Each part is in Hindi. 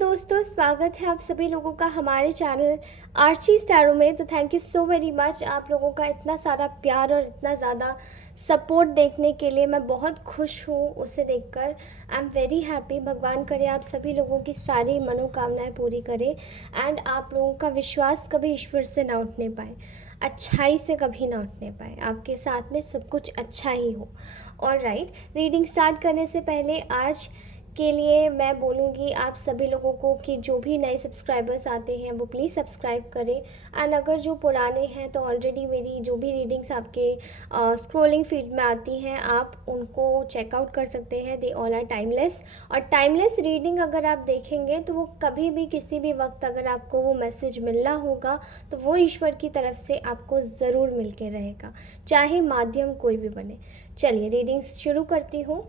दोस्तों, स्वागत है आप सभी लोगों का हमारे चैनल आर्ची स्टारो में। तो thank you so very much आप लोगों का इतना सारा प्यार और इतना ज़्यादा सपोर्ट देखने के लिए। मैं बहुत खुश हूँ उसे देखकर। I am very happy. भगवान करे आप सभी लोगों की सारी मनोकामनाएं पूरी करे एंड आप लोगों का विश्वास कभी ईश्वर से ना उठने पाए, अच्छाई से कभी ना उठने पाए, आपके साथ में सब कुछ अच्छा ही हो। और राइट, रीडिंग स्टार्ट करने से पहले आज के लिए मैं बोलूँगी आप सभी लोगों को कि जो भी नए सब्सक्राइबर्स आते हैं वो प्लीज़ सब्सक्राइब करें। एंड अगर जो पुराने हैं तो ऑलरेडी मेरी जो भी रीडिंग्स आपके स्क्रॉलिंग फीड में आती हैं आप उनको चेकआउट कर सकते हैं। They all are timeless. और टाइमलेस रीडिंग अगर आप देखेंगे तो वो कभी भी किसी भी वक्त अगर आपको वो मैसेज मिलना होगा तो वो ईश्वर की तरफ से आपको ज़रूर मिल के रहेगा, चाहे माध्यम कोई भी बने। चलिए रीडिंग शुरू करती हूँ।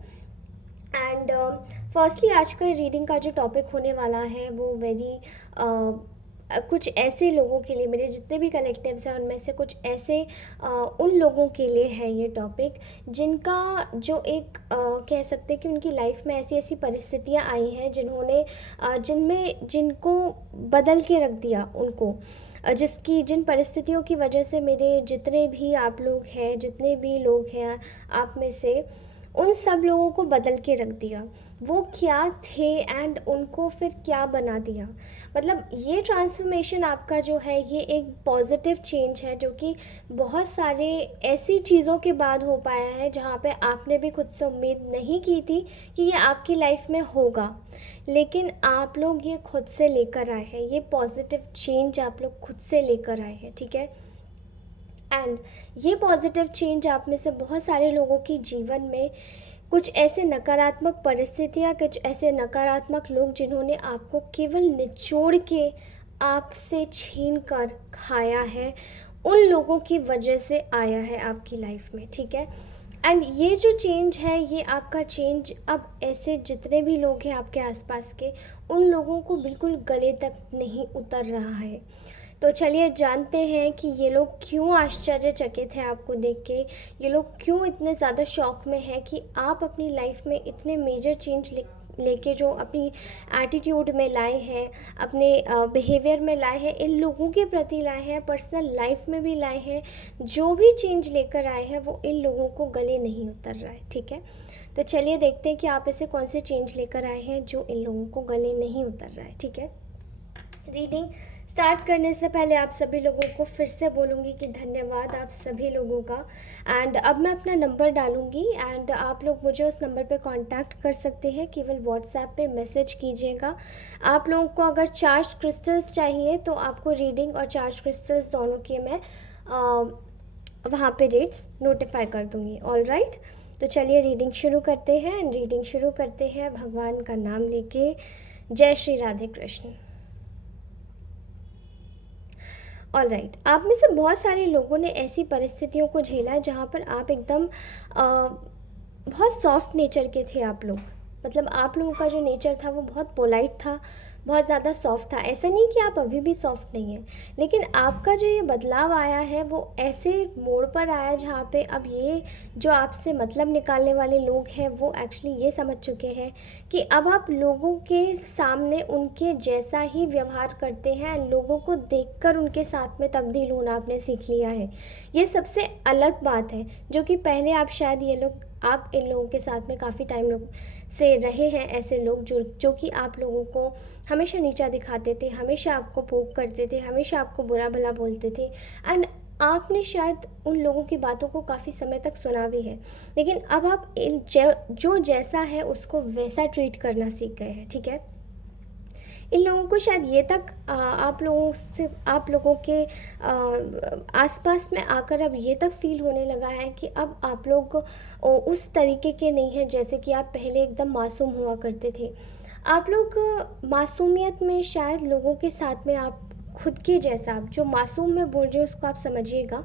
एंड फर्स्टली आज का रीडिंग का जो टॉपिक होने वाला है वो वेरी कुछ ऐसे लोगों के लिए, मेरे जितने भी कलेक्टिव्स हैं उनमें से कुछ ऐसे उन लोगों के लिए है ये टॉपिक जिनका जो एक कह सकते हैं कि उनकी लाइफ में ऐसी ऐसी परिस्थितियां आई हैं जिन्होंने जिनको बदल के रख दिया उनको, जिन परिस्थितियों की वजह से मेरे जितने भी आप लोग हैं, जितने भी लोग हैं आप में से, उन सब लोगों को बदल के रख दिया। वो क्या थे एंड उनको फिर क्या बना दिया। मतलब ये ट्रांसफॉर्मेशन आपका जो है ये एक पॉजिटिव चेंज है जो कि बहुत सारे ऐसी चीज़ों के बाद हो पाया है जहाँ पे आपने भी खुद से उम्मीद नहीं की थी कि ये आपकी लाइफ में होगा, लेकिन आप लोग ये खुद से लेकर आए हैं। ये पॉजिटिव चेंज आप लोग खुद से लेकर आए हैं, ठीक है। एंड ये पॉजिटिव चेंज आप में से बहुत सारे लोगों के जीवन में कुछ ऐसे नकारात्मक परिस्थितियाँ, कुछ ऐसे नकारात्मक लोग जिन्होंने आपको केवल निचोड़ के आपसे छीन कर खाया है, उन लोगों की वजह से आया है आपकी लाइफ में, ठीक है। एंड ये जो चेंज है ये आपका चेंज अब ऐसे जितने भी लोग हैं आपके आसपास के, उन लोगों को बिल्कुल गले तक नहीं उतर रहा है। तो चलिए जानते हैं कि ये लोग क्यों आश्चर्यचकित हैं आपको देख के, ये लोग क्यों इतने ज़्यादा शॉक में हैं कि आप अपनी लाइफ में इतने मेजर चेंज लेके जो अपनी एटीट्यूड में लाए हैं, अपने बिहेवियर में लाए हैं, इन लोगों के प्रति लाए हैं, पर्सनल लाइफ में भी लाए हैं। जो भी चेंज लेकर आए हैं वो इन लोगों को गले नहीं उतर रहा है, ठीक है। तो चलिए देखते हैं कि आप ऐसे कौन से चेंज लेकर आए हैं जो इन लोगों को गले नहीं उतर रहा है, ठीक है। रीडिंग स्टार्ट करने से पहले आप सभी लोगों को फिर से बोलूँगी कि धन्यवाद आप सभी लोगों का। एंड अब मैं अपना नंबर डालूँगी एंड आप लोग मुझे उस नंबर पे कांटेक्ट कर सकते हैं। केवल व्हाट्सएप पे मैसेज कीजिएगा। आप लोगों को अगर चार्ज क्रिस्टल्स चाहिए तो आपको रीडिंग और चार्ज क्रिस्टल्स दोनों के मैं वहाँ पे रेट्स नोटिफाई कर दूँगी। ऑल राइट, तो चलिए रीडिंग शुरू करते हैं। एंड रीडिंग शुरू करते हैं भगवान का नाम लेके। जय श्री राधे कृष्ण। ऑल राइट, आप में से बहुत सारे लोगों ने ऐसी परिस्थितियों को झेला है जहाँ पर आप एकदम बहुत सॉफ्ट नेचर के थे आप लोग। मतलब आप लोगों का जो नेचर था वो बहुत पोलाइट था, बहुत ज़्यादा सॉफ्ट था। ऐसा नहीं कि आप अभी भी सॉफ्ट नहीं हैं, लेकिन आपका जो ये बदलाव आया है वो ऐसे मोड़ पर आया जहाँ पे अब ये जो आपसे मतलब निकालने वाले लोग हैं वो एक्चुअली ये समझ चुके हैं कि अब आप लोगों के सामने उनके जैसा ही व्यवहार करते हैं। लोगों को देखकर उनके साथ में तब्दील होना आपने सीख लिया है। ये सबसे अलग बात है जो कि पहले आप शायद ये लोग, आप इन लोगों के साथ में काफ़ी टाइम लोग से रहे हैं। ऐसे लोग जो कि आप लोगों को हमेशा नीचा दिखाते थे, हमेशा आपको पोक करते थे, हमेशा आपको बुरा भला बोलते थे। एंड आपने शायद उन लोगों की बातों को काफ़ी समय तक सुना भी है, लेकिन अब आप जो जैसा है उसको वैसा ट्रीट करना सीख गए हैं, ठीक है। इन लोगों को शायद ये तक आप लोगों के आसपास में आकर अब ये तक फील होने लगा है कि अब आप लोग उस तरीके के नहीं हैं जैसे कि आप पहले एकदम मासूम हुआ करते थे। आप लोग मासूमियत में शायद लोगों के साथ में आप खुद के जैसा, आप जो मासूम मैं बोल रही हूँ उसको आप समझिएगा।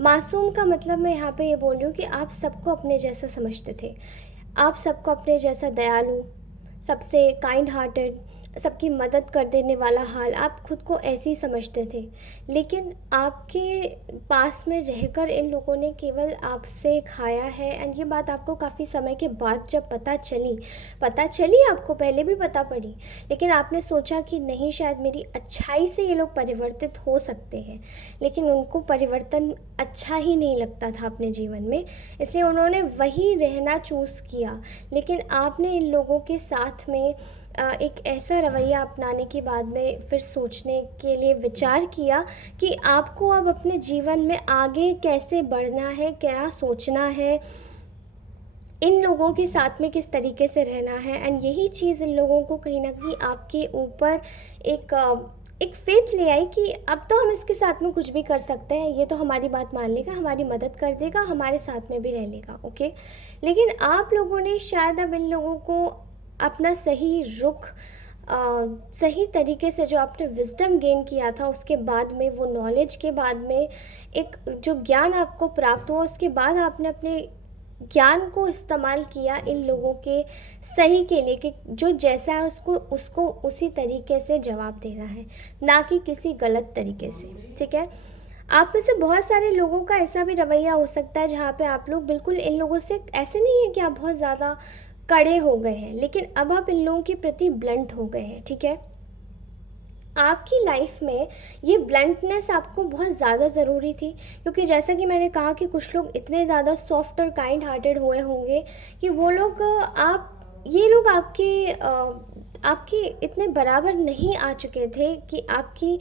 मासूम का मतलब मैं यहाँ पे ये बोल रही हूँ कि आप सबको अपने जैसा समझते थे, आप सबको अपने जैसा दयालु, सबसे काइंड हार्टेड, सबकी मदद कर देने वाला हाल, आप खुद को ऐसे ही समझते थे। लेकिन आपके पास में रहकर इन लोगों ने केवल आपसे खाया है, एंड ये बात आपको काफ़ी समय के बाद जब पता चली आपको, पहले भी पता पड़ी, लेकिन आपने सोचा कि नहीं, शायद मेरी अच्छाई से ये लोग परिवर्तित हो सकते हैं। लेकिन उनको परिवर्तन अच्छा ही नहीं लगता था अपने जीवन में, इसलिए उन्होंने वही रहना चूज़ किया। लेकिन आपने इन लोगों के साथ में एक ऐसा रवैया अपनाने के बाद में फिर सोचने के लिए विचार किया कि आपको अब अपने जीवन में आगे कैसे बढ़ना है, क्या सोचना है, इन लोगों के साथ में किस तरीके से रहना है। एंड यही चीज़ इन लोगों को कहीं न कहीं आपके ऊपर एक फ़ेथ ले आई कि अब तो हम इसके साथ में कुछ भी कर सकते हैं, ये तो हमारी बात मान लेगा, हमारी मदद कर देगा, हमारे साथ में भी रह लेगा, ओके। लेकिन आप लोगों ने शायद अब इन लोगों को अपना सही रुख सही तरीके से, जो आपने विज़डम गेन किया था उसके बाद में, वो नॉलेज के बाद में, एक जो ज्ञान आपको प्राप्त हुआ उसके बाद आपने अपने ज्ञान को इस्तेमाल किया इन लोगों के सही के लिए, कि जो जैसा है उसको उसको उसी तरीके से जवाब देना है, ना कि किसी गलत तरीके से, ठीक है। आप में से बहुत सारे लोगों का ऐसा भी रवैया हो सकता है जहाँ पे आप लोग बिल्कुल इन लोगों से, ऐसे नहीं है कि आप बहुत ज़्यादा कड़े हो गए हैं, लेकिन अब आप इन लोगों के प्रति ब्लंट हो गए हैं, ठीक है। आपकी लाइफ में ये ब्लंटनेस आपको बहुत ज़्यादा ज़रूरी थी, क्योंकि जैसा कि मैंने कहा कि कुछ लोग इतने ज़्यादा सॉफ्ट और काइंड हार्टेड हुए होंगे कि वो लोग ये लोग आपके इतने बराबर नहीं आ चुके थे कि आपके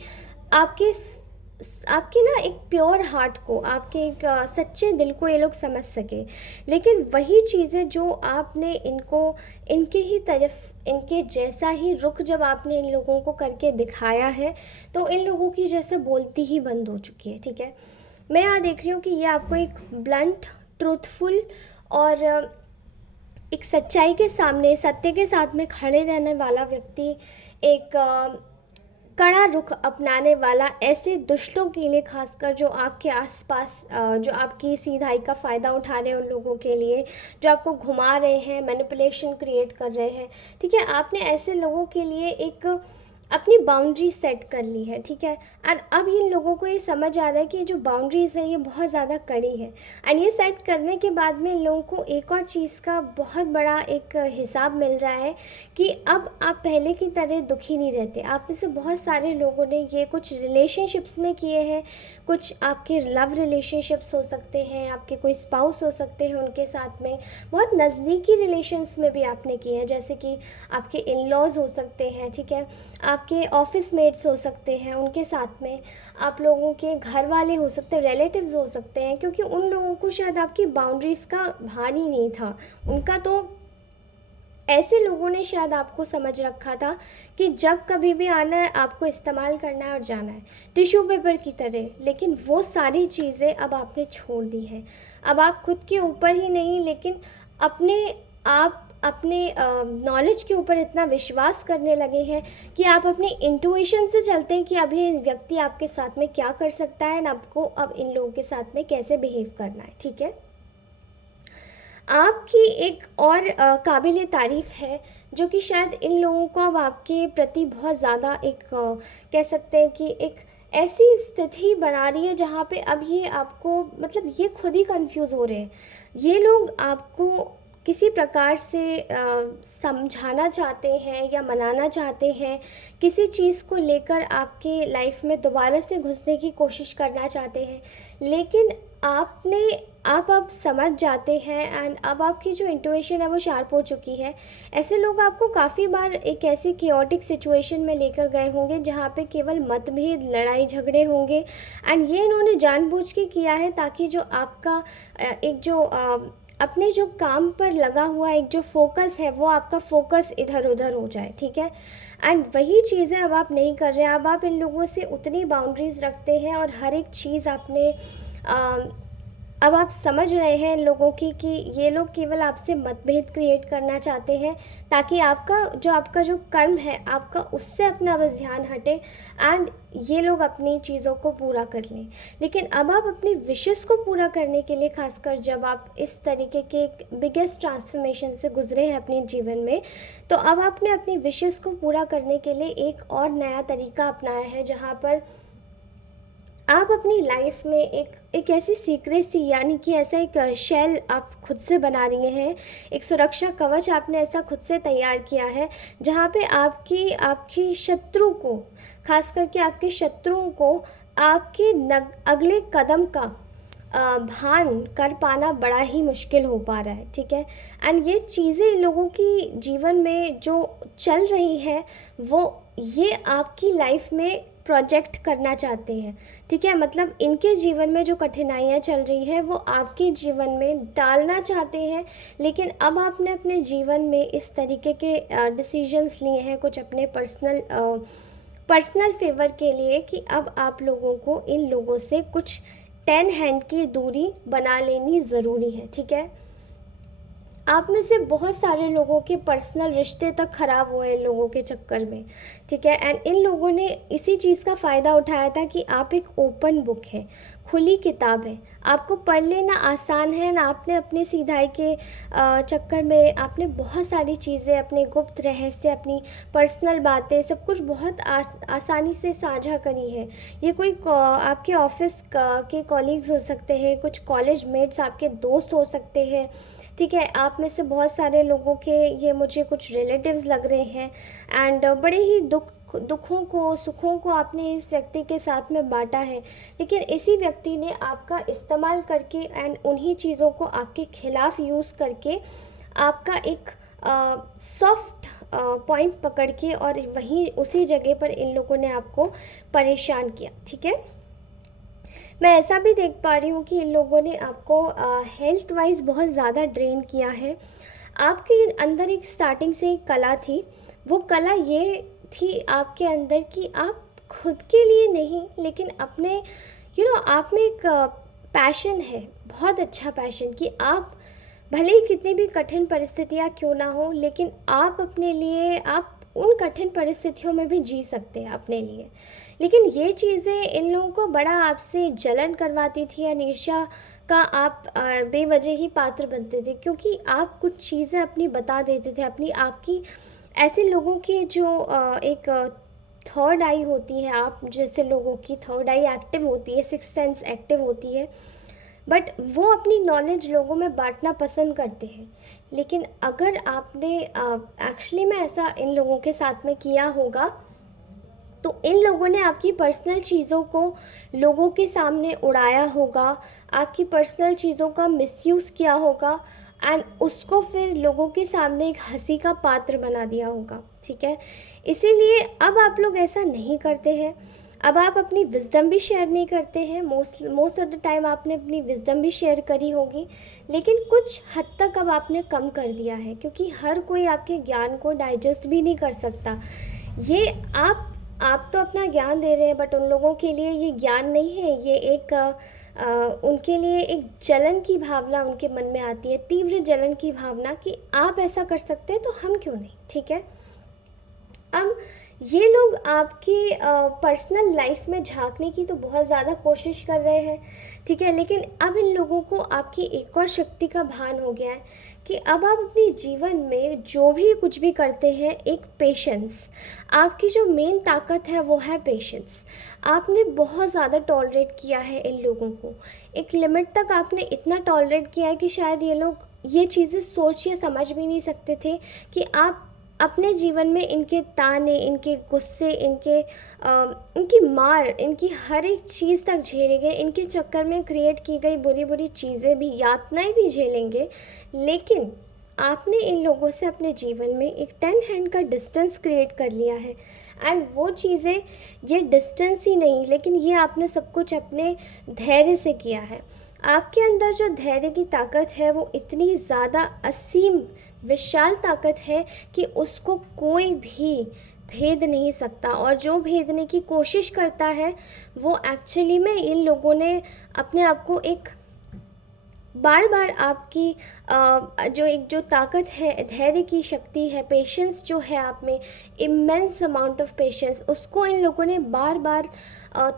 आपके ना एक प्योर हार्ट को, आपके एक सच्चे दिल को ये लोग समझ सके। लेकिन वही चीज़ें जो आपने इनके ही तरफ, इनके जैसा ही रुख जब आपने इन लोगों को करके दिखाया है, तो इन लोगों की जैसे बोलती ही बंद हो चुकी है, ठीक है। मैं यहाँ देख रही हूँ कि ये आपको एक ब्लंट, ट्रूथफुल और एक सच्चाई के सामने, सत्य के साथ में खड़े रहने वाला व्यक्ति, एक कड़ा रुख अपनाने वाला, ऐसे दुष्टों के लिए खासकर जो आपके आसपास जो आपकी सीधाई का फ़ायदा उठा रहे हैं, उन लोगों के लिए जो आपको घुमा रहे हैं, मैनिपुलेशन क्रिएट कर रहे हैं, ठीक है। आपने ऐसे लोगों के लिए एक अपनी बाउंड्री सेट कर ली है, ठीक है। एंड अब इन लोगों को ये समझ आ रहा है कि ये जो बाउंड्रीज़ है ये बहुत ज़्यादा कड़ी है। एंड ये सेट करने के बाद में इन लोगों को एक और चीज़ का बहुत बड़ा एक हिसाब मिल रहा है कि अब आप पहले की तरह दुखी नहीं रहते। आप में से बहुत सारे लोगों ने ये कुछ रिलेशनशिप्स में किए हैं, कुछ आपके लव रिलेशनशिप्स हो सकते हैं, आपके कोई स्पाउस हो सकते हैं, उनके साथ में बहुत नज़दीकी रिलेशंस में भी आपने किए हैं, जैसे कि आपके इन लॉज हो सकते हैं, ठीक है, आपके ऑफिस मेट्स हो सकते हैं, उनके साथ में आप लोगों के घर वाले हो सकते हैं, रिलेटिव्स हो सकते हैं, क्योंकि उन लोगों को शायद आपकी बाउंड्रीज़ का भान ही नहीं था। उनका तो ऐसे लोगों ने शायद आपको समझ रखा था कि जब कभी भी आना है आपको इस्तेमाल करना है और जाना है, टिश्यू पेपर की तरह। लेकिन वो सारी चीज़ें अब आपने छोड़ दी हैं। अब आप खुद के ऊपर ही नहीं, लेकिन अपने नॉलेज के ऊपर इतना विश्वास करने लगे हैं कि आप अपनी इंट्यूशन से चलते हैं कि अब ये व्यक्ति आपके साथ में क्या कर सकता है, और आपको अब इन लोगों के साथ में कैसे बिहेव करना है, ठीक है। आपकी एक और काबिल तारीफ़ है, जो कि शायद इन लोगों को अब आपके प्रति बहुत ज़्यादा एक कह सकते हैं कि एक ऐसी स्थिति बना रही है जहाँ पे अब ये आपको, मतलब ये खुद ही कंफ्यूज हो रहे हैं। ये लोग आपको किसी प्रकार से समझाना चाहते हैं या मनाना चाहते हैं, किसी चीज़ को लेकर आपके लाइफ में दोबारा से घुसने की कोशिश करना चाहते हैं, लेकिन आप अब समझ जाते हैं, एंड अब आपकी जो इंट्यूशन है वो शार्प हो चुकी है। ऐसे लोग आपको काफ़ी बार एक ऐसी केओटिक सिचुएशन में लेकर गए होंगे जहाँ पे केवल मतभेद, लड़ाई झगड़े होंगे, एंड ये इन्होंने जानबूझ के किया है ताकि जो आपका एक जो अपने जो काम पर लगा हुआ एक जो फोकस है, वो आपका फोकस इधर उधर हो जाए, ठीक है। एंड वही चीज़ें अब आप नहीं कर रहे हैं। अब आप इन लोगों से उतनी बाउंड्रीज़ रखते हैं और हर एक चीज़ आपने अब आप समझ रहे हैं इन लोगों की कि ये लोग केवल आपसे मतभेद क्रिएट करना चाहते हैं, ताकि आपका जो कर्म है आपका उससे अपना बस ध्यान हटे एंड ये लोग अपनी चीज़ों को पूरा कर लें। लेकिन अब आप अपनी विशेस को पूरा करने के लिए, खासकर जब आप इस तरीके के एक बिगेस्ट ट्रांसफॉर्मेशन से गुजरे हैं अपने जीवन में, तो अब आपने अपनी विशेस को पूरा करने के लिए एक और नया तरीका अपनाया है, जहाँ पर आप अपनी लाइफ में एक ऐसी सीक्रेसी, यानी कि ऐसा एक शेल आप खुद से बना रही हैं, एक सुरक्षा कवच आपने ऐसा खुद से तैयार किया है, जहाँ पे आपकी आपकी शत्रु को, खास करके आपके शत्रुओं को आपके अगले कदम का भान कर पाना बड़ा ही मुश्किल हो पा रहा है। ठीक है, एंड ये चीज़ें लोगों की जीवन में जो चल रही हैं, वो ये आपकी लाइफ में प्रोजेक्ट करना चाहते हैं। ठीक है, मतलब इनके जीवन में जो कठिनाइयाँ चल रही हैं वो आपके जीवन में डालना चाहते हैं, लेकिन अब आपने अपने जीवन में इस तरीके के डिसीजंस लिए हैं कुछ अपने पर्सनल फेवर के लिए, कि अब आप लोगों को इन लोगों से कुछ 10 हैंड की दूरी बना लेनी ज़रूरी है। ठीक है, आप में से बहुत सारे लोगों के पर्सनल रिश्ते तक ख़राब हुए इन लोगों के चक्कर में। ठीक है, एंड इन लोगों ने इसी चीज़ का फ़ायदा उठाया था कि आप एक ओपन बुक है, खुली किताब है, आपको पढ़ लेना आसान है ना। आपने अपने सीधाई के चक्कर में आपने बहुत सारी चीज़ें, अपने गुप्त रहस्य, अपनी पर्सनल बातें, सब कुछ बहुत आसानी से साझा करी है। ये कोई आपके ऑफिस के कॉलीग्स हो सकते हैं, कुछ कॉलेज मेट्स आपके दोस्त हो सकते हैं। ठीक है, आप में से बहुत सारे लोगों के ये मुझे कुछ रिलेटिव्स लग रहे हैं, एंड बड़े ही दुखों को, सुखों को आपने इस व्यक्ति के साथ में बांटा है, लेकिन इसी व्यक्ति ने आपका इस्तेमाल करके एंड उन्हीं चीज़ों को आपके खिलाफ यूज़ करके आपका एक सॉफ्ट पॉइंट पकड़ के और वहीं उसी जगह पर इन लोगों ने आपको परेशान किया। ठीक है, मैं ऐसा भी देख पा रही हूँ कि इन लोगों ने आपको हेल्थ वाइज बहुत ज़्यादा ड्रेन किया है। आपके अंदर एक स्टार्टिंग से एक कला थी, वो कला ये थी आपके अंदर कि आप खुद के लिए नहीं, लेकिन अपने आप में एक पैशन है, बहुत अच्छा पैशन, कि आप भले ही कितनी भी कठिन परिस्थितियाँ क्यों ना हो, लेकिन आप अपने लिए, आप उन कठिन परिस्थितियों में भी जी सकते हैं अपने लिए। लेकिन ये चीज़ें इन लोगों को बड़ा आपसे जलन करवाती थी, या ईर्ष्या का आप बेवजह ही पात्र बनते थे, क्योंकि आप कुछ चीज़ें अपनी बता देते थे, अपनी आपकी ऐसे लोगों की जो एक थर्ड आई होती है, आप जैसे लोगों की थर्ड आई एक्टिव होती है, सिक्स्थ सेंस एक्टिव होती है, बट वो अपनी नॉलेज लोगों में बांटना पसंद करते हैं। लेकिन अगर आपने एक्चुअली में ऐसा इन लोगों के साथ में किया होगा, तो इन लोगों ने आपकी पर्सनल चीज़ों को लोगों के सामने उड़ाया होगा, आपकी पर्सनल चीज़ों का मिसयूज़ किया होगा, एंड उसको फिर लोगों के सामने एक हंसी का पात्र बना दिया होगा। ठीक है, इसीलिए अब आप लोग ऐसा नहीं करते हैं। अब आप अपनी विज़डम भी शेयर नहीं करते हैं। मोस्ट ऑफ द टाइम आपने अपनी विज़डम भी शेयर करी होगी, लेकिन कुछ हद तक अब आपने कम कर दिया है, क्योंकि हर कोई आपके ज्ञान को डाइजेस्ट भी नहीं कर सकता। ये आप तो अपना ज्ञान दे रहे हैं, बट उन लोगों के लिए ये ज्ञान नहीं है, ये एक उनके लिए एक जलन की भावना उनके मन में आती है, तीव्र जलन की भावना, कि आप ऐसा कर सकते हैं तो हम क्यों नहीं। ठीक है, अब ये लोग आपकी पर्सनल लाइफ में झांकने की तो बहुत ज़्यादा कोशिश कर रहे हैं। ठीक है, लेकिन अब इन लोगों को आपकी एक और शक्ति का भान हो गया है, कि अब आप अपने जीवन में जो भी कुछ भी करते हैं, एक पेशेंस, आपकी जो मेन ताकत है वो है पेशेंस। आपने बहुत ज़्यादा टॉलरेट किया है इन लोगों को, एक लिमिट तक आपने इतना टॉलरेट किया है कि शायद ये लोग ये चीज़ें सोच या समझ भी नहीं सकते थे कि आप अपने जीवन में इनके ताने, इनके गुस्से, इनकी मार, इनकी हर एक चीज़ तक झेलेंगे, इनके चक्कर में क्रिएट की गई बुरी बुरी चीज़ें भी, यातनाएं भी झेलेंगे। लेकिन आपने इन लोगों से अपने जीवन में एक 10 हैंड का डिस्टेंस क्रिएट कर लिया है, एंड वो चीज़ें, ये डिस्टेंस ही नहीं, लेकिन ये आपने सब कुछ अपने धैर्य से किया है। आपके अंदर जो धैर्य की ताकत है वो इतनी ज़्यादा असीम विशाल ताकत है कि उसको कोई भी भेद नहीं सकता, और जो भेदने की कोशिश करता है वो एक्चुअली में इन लोगों ने अपने आप को एक बार बार आपकी जो ताकत है, धैर्य की शक्ति है, पेशेंस जो है आप में, इमेंस अमाउंट ऑफ पेशेंस, उसको इन लोगों ने बार बार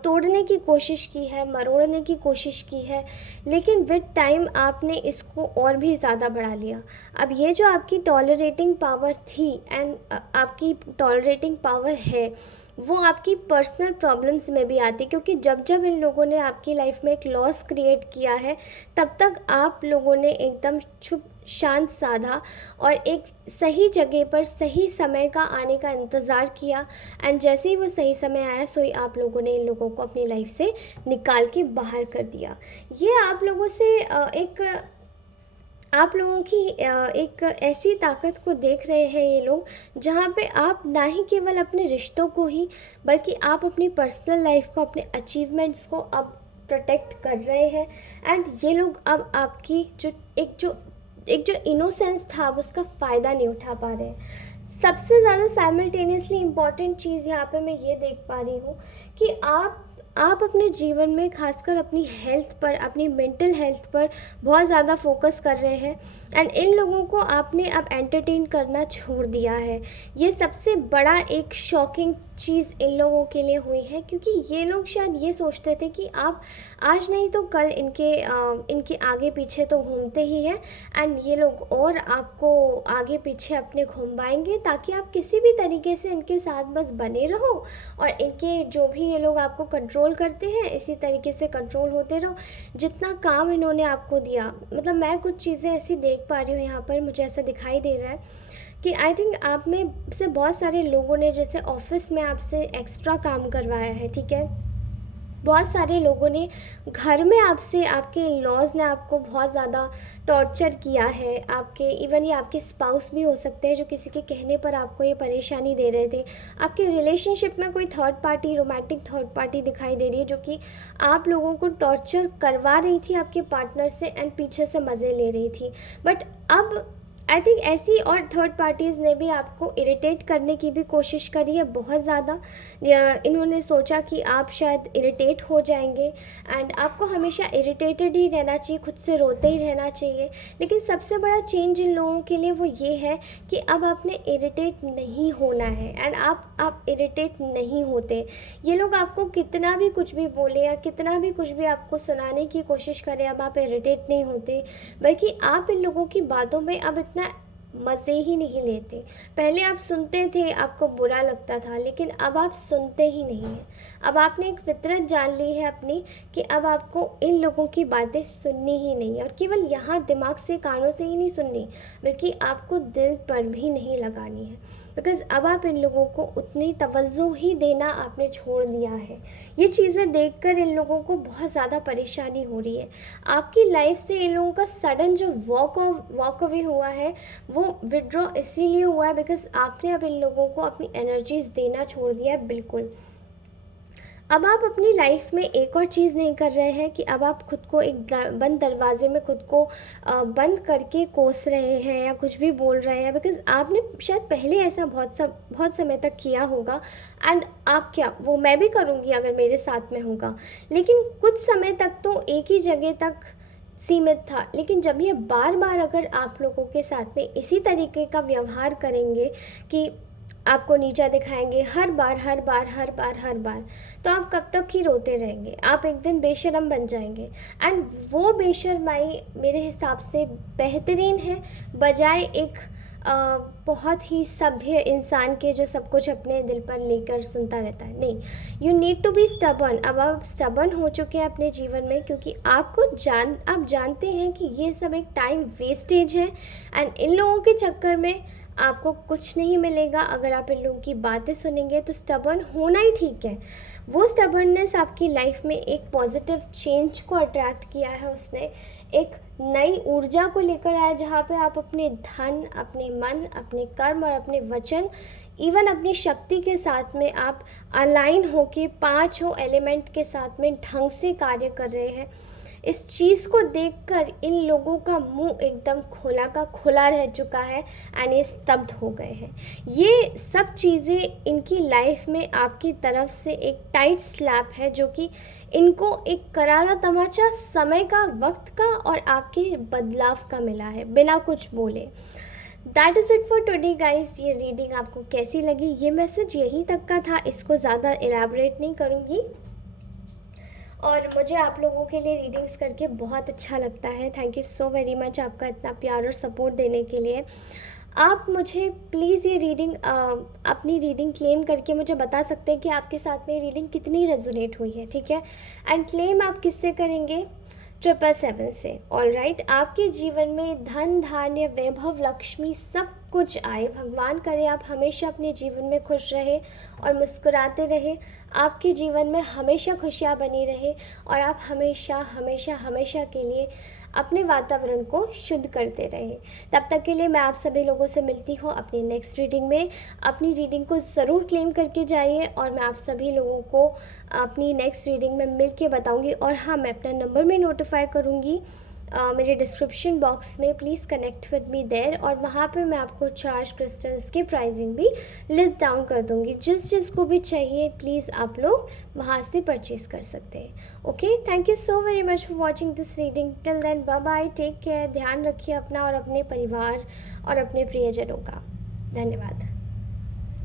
तोड़ने की कोशिश की है, मरोड़ने की कोशिश की है, लेकिन विद टाइम आपने इसको और भी ज़्यादा बढ़ा लिया। अब ये जो आपकी टॉलरेटिंग पावर थी एंड आपकी टॉलरेटिंग पावर है, वो आपकी पर्सनल प्रॉब्लम्स में भी आती, क्योंकि जब जब इन लोगों ने आपकी लाइफ में एक लॉस क्रिएट किया है, तब तक आप लोगों ने एकदम चुप शांत साधा और एक सही जगह पर सही समय का आने का इंतज़ार किया, एंड जैसे ही वो सही समय आया, सो ही आप लोगों ने इन लोगों को अपनी लाइफ से निकाल के बाहर कर दिया। ये आप लोगों से आप लोगों की एक ऐसी ताकत को देख रहे हैं ये लोग, जहाँ पे आप ना ही केवल अपने रिश्तों को ही, बल्कि आप अपनी पर्सनल लाइफ को, अपने अचीवमेंट्स को अब प्रोटेक्ट कर रहे हैं। एंड ये लोग अब आपकी जो इनोसेंस था, अब उसका फ़ायदा नहीं उठा पा रहे हैं। सबसे ज़्यादा साइमल्टेनियसली इम्पॉर्टेंट चीज़ यहाँ पे मैं ये देख पा रही हूँ कि आप अपने जीवन में, खासकर अपनी हेल्थ पर, अपनी मेंटल हेल्थ पर बहुत ज़्यादा फोकस कर रहे हैं, एंड इन लोगों को आपने अब एंटरटेन करना छोड़ दिया है। ये सबसे बड़ा एक शॉकिंग चीज़ इन लोगों के लिए हुई है, क्योंकि ये लोग शायद ये सोचते थे कि आप आज नहीं तो कल इनके आगे पीछे तो घूमते ही हैं, एंड ये लोग और आपको आगे पीछे अपने घुमाएंगे, ताकि आप किसी भी तरीके से इनके साथ बस बने रहो, और इनके जो भी ये लोग आपको कंट्रोल करते हैं, इसी तरीके से कंट्रोल होते रहो। जितना काम इन्होंने आपको दिया, मतलब मैं कुछ चीज़ें ऐसी देख पा रही हूँ यहाँ पर, मुझे ऐसा दिखाई दे रहा है कि आई थिंक आप में से बहुत सारे लोगों ने, जैसे ऑफिस में आपसे एक्स्ट्रा काम करवाया है, ठीक है, बहुत सारे लोगों ने घर में आपसे, आपके लॉज ने आपको बहुत ज़्यादा टॉर्चर किया है, आपके इवन ये आपके स्पाउस भी हो सकते हैं, जो किसी के कहने पर आपको ये परेशानी दे रहे थे। आपके रिलेशनशिप में कोई third party, romantic third party दिखाई दे रही है, जो कि आप लोगों को टॉर्चर करवा रही थी आपके पार्टनर से, एंड पीछे से मज़े ले रही थी। बट अब आई थिंक ऐसी और थर्ड पार्टीज़ ने भी आपको इरिटेट करने की भी कोशिश करी है बहुत ज़्यादा। इन्होंने सोचा कि आप शायद इरिटेट हो जाएंगे, एंड आपको हमेशा इरिटेटेड ही रहना चाहिए, खुद से रोते ही रहना चाहिए। लेकिन सबसे बड़ा चेंज इन लोगों के लिए वो ये है कि अब आपने इरिटेट नहीं होना है, एंड आप इरिटेट नहीं होते। ये लोग आपको कितना भी कुछ भी बोले या कितना भी कुछ भी आपको सुनाने की कोशिश करें, अब आप इरिटेट नहीं होते, बल्कि आप इन लोगों की बातों में अब इतना मज़े ही नहीं लेते। पहले आप सुनते थे, आपको बुरा लगता था, लेकिन अब आप सुनते ही नहीं हैं। अब आपने एक फितरत जान ली है अपनी, कि अब आपको इन लोगों की बातें सुननी ही नहीं है, और केवल यहाँ दिमाग से, कानों से ही नहीं सुननी, बल्कि आपको दिल पर भी नहीं लगानी है, बिकॉज़ अब आप इन लोगों को उतनी तवज्जो ही देना आपने छोड़ दिया है। ये चीज़ें देखकर इन लोगों को बहुत ज़्यादा परेशानी हो रही है। आपकी लाइफ से इन लोगों का सडन जो वॉक अवे हुआ है, वो विड्रॉ इसीलिए हुआ है बिकॉज़ आपने अब इन लोगों को अपनी एनर्जीज़ देना छोड़ दिया है बिल्कुल। अब आप अपनी लाइफ में एक और चीज़ नहीं कर रहे हैं कि अब आप खुद को एक बंद दरवाजे में खुद को बंद करके कोस रहे हैं या कुछ भी बोल रहे हैं, बिकॉज़ आपने शायद पहले ऐसा बहुत समय तक किया होगा, एंड आप क्या, वो मैं भी करूँगी अगर मेरे साथ में होगा, लेकिन कुछ समय तक तो एक ही जगह तक सीमित था। लेकिन जब ये बार बार अगर आप लोगों के साथ में इसी तरीके का व्यवहार करेंगे कि आपको नीचा दिखाएंगे हर बार हर बार हर बार हर बार, तो आप कब तक ही रोते रहेंगे, आप एक दिन बेशर्म बन जाएंगे। एंड वो बेशर्माई मेरे हिसाब से बेहतरीन है, बजाय एक बहुत ही सभ्य इंसान के जो सब कुछ अपने दिल पर लेकर सुनता रहता है। नहीं, you need to be stubborn. अब आप स्टबर्न हो चुके हैं अपने जीवन में, क्योंकि आप जानते हैं कि ये सब एक टाइम वेस्टेज है, एंड इन लोगों के चक्कर में आपको कुछ नहीं मिलेगा। अगर आप इन लोगों की बातें सुनेंगे तो स्टबर्न होना ही ठीक है। वो स्टबर्ननेस आपकी लाइफ में एक पॉजिटिव चेंज को अट्रैक्ट किया है, उसने एक नई ऊर्जा को लेकर आया, जहाँ पे आप अपने धन, अपने मन, अपने कर्म और अपने वचन, इवन अपनी शक्ति के साथ में आप अलाइन होके पांचों एलिमेंट के साथ में ढंग से कार्य कर रहे हैं। इस चीज़ को देखकर इन लोगों का मुंह एकदम खोला का खोला रह चुका है एंड ये स्तब्ध हो गए हैं। ये सब चीज़ें इनकी लाइफ में आपकी तरफ से एक टाइट स्लैप है जो कि इनको एक करारा तमाचा समय का, वक्त का और आपके बदलाव का मिला है बिना कुछ बोले। That is it for today guys. ये रीडिंग आपको कैसी लगी? ये मैसेज यहीं तक का था, इसको ज़्यादा एलैबोरेट नहीं करूँगी। और मुझे आप लोगों के लिए रीडिंग्स करके बहुत अच्छा लगता है। Thank you so very much आपका इतना प्यार और सपोर्ट देने के लिए। आप मुझे प्लीज़ ये रीडिंग अपनी रीडिंग क्लेम करके मुझे बता सकते हैं कि आपके साथ में ये रीडिंग कितनी रेजोनेट हुई है, ठीक है? एंड क्लेम आप किससे करेंगे? 777 से। ऑल राइट, आपके जीवन में धन, धान्य, वैभव, लक्ष्मी सब कुछ आए। भगवान करे आप हमेशा अपने जीवन में खुश रहे और मुस्कुराते रहे। आपके जीवन में हमेशा खुशियाँ बनी रहे और आप हमेशा हमेशा हमेशा के लिए अपने वातावरण को शुद्ध करते रहे। तब तक के लिए मैं आप सभी लोगों से मिलती हूँ अपनी नेक्स्ट रीडिंग में। अपनी रीडिंग को ज़रूर क्लेम करके जाइए और मैं आप सभी लोगों को अपनी नेक्स्ट रीडिंग में मिल के बताऊँगी। और हाँ, मैं अपना नंबर में नोटिफाई करूँगी मेरे डिस्क्रिप्शन बॉक्स में। Please connect with me there और वहाँ पे मैं आपको चार्ज क्रिस्टल्स की प्राइसिंग भी लिस्ट डाउन कर दूँगी। जिसको भी चाहिए प्लीज़ आप लोग वहाँ से परचेज़ कर सकते हैं। Okay, thank you so very much for watching this reading. Till then bye bye, take care. ध्यान रखिए अपना और अपने परिवार और अपने प्रियजनों का। धन्यवाद।